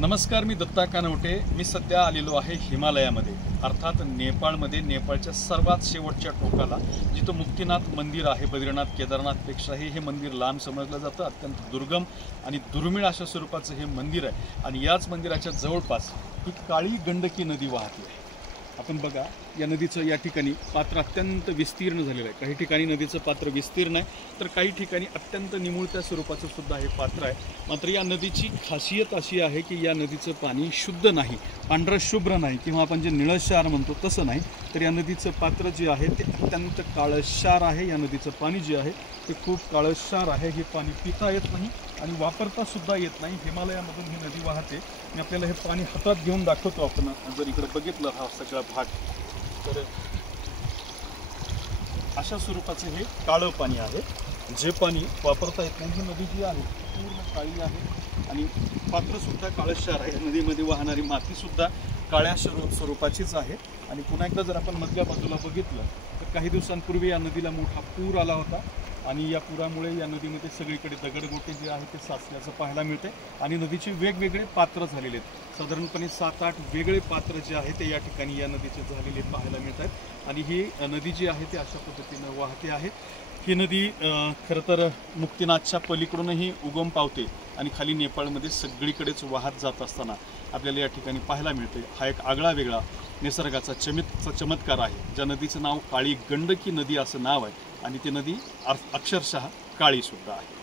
नमस्कार, मी दत्ता कानवटे। मी सध्या आलेलो आहे हिमालयामध्ये, अर्थात नेपाळमध्ये, नेपाळच्या सर्वात शेवटच्या टोकाला जिथं मुक्तिनाथ मंदिर आहे। बद्रीनाथ केदारनाथपेक्षाही हे मंदिर लांब समजलं जातं। अत्यंत दुर्गम आणि दुर्मिळ अशा स्वरूपाचं हे मंदिर आहे आणि याच मंदिराच्या जवळपास ही काळी गंडकी नदी वाहते आहे। आपण बघा, या नदीचं या ठिकाणी पात्र अत्यंत विस्तीर्ण झालेलं आहे। काही ठिकाणी नदीचं पात्र विस्तीर्ण आहे, तर काही ठिकाणी अत्यंत निमुळत्या स्वरूपाचं सुद्धा हे पात्र आहे। मात्र या नदीची खासियत अशी आहे की या नदीचं पाणी शुद्ध नाही, पांढरं शुभ्र नाही, किंवा आपण जे निळशार म्हणतो तसं नाही। तर या नदीचं पात्र जे आहे ते अत्यंत काळशार आहे। या नदीचं पाणी जे आहे ते खूप काळशार आहे। हे पाणी पिता येत नाही आणि वापरता सुद्धा येत नाही। हिमालयामधून ही नदी वाहते। मी आपल्याला हे पाणी हातात घेऊन दाखवतो। आपण जर इकडे बघितलं हा सगळा भाग, तर अशा स्वरूपाचे हे काळं पाणी आहे, जे पाणी वापरता येत नाही। ही नदी जी आहे पूर्ण काळी आहे आणि पात्रसुद्धा काळशार आहे। नदीमध्ये वाहणारी मातीसुद्धा काळ्या स्वरूपाचीच आहे। आणि पुन्हा एकदा जर आपण मधल्या बाजूला बघितलं तर काही दिवसांपूर्वी या नदीला मोठा पूर आला होता आणि या पुरामुळे या नदीमध्ये सगळीकडे दगडगोटे जे आहे ते साचल्याचं पाहायला मिळते आणि नदीचे वेगवेगळे पात्र झालेले आहेत। साधारणपणे 7-8 वेगळे पात्र जे आहे ते या ठिकाणी या नदीचे झालेले पाहायला मिळत आहेत। आणि ही नदी जी आहे ते अशा पद्धतीनं वाहते आहे। ही नदी खरं तर मुक्तिनाथच्या पलीकडूनही उगम पावते आणि खाली नेपाळमध्ये सगळीकडेच वाहत जात असताना आपल्याला या ठिकाणी पाहायला मिळते। हा एक आगळा वेगळा निसर्गाचा चमत्कार आहे। ज्या नदीचं नाव काळी गंडकी नदी असं नाव आहे आणि ती नदी अक्षरशः काळी सुद्धा आहे।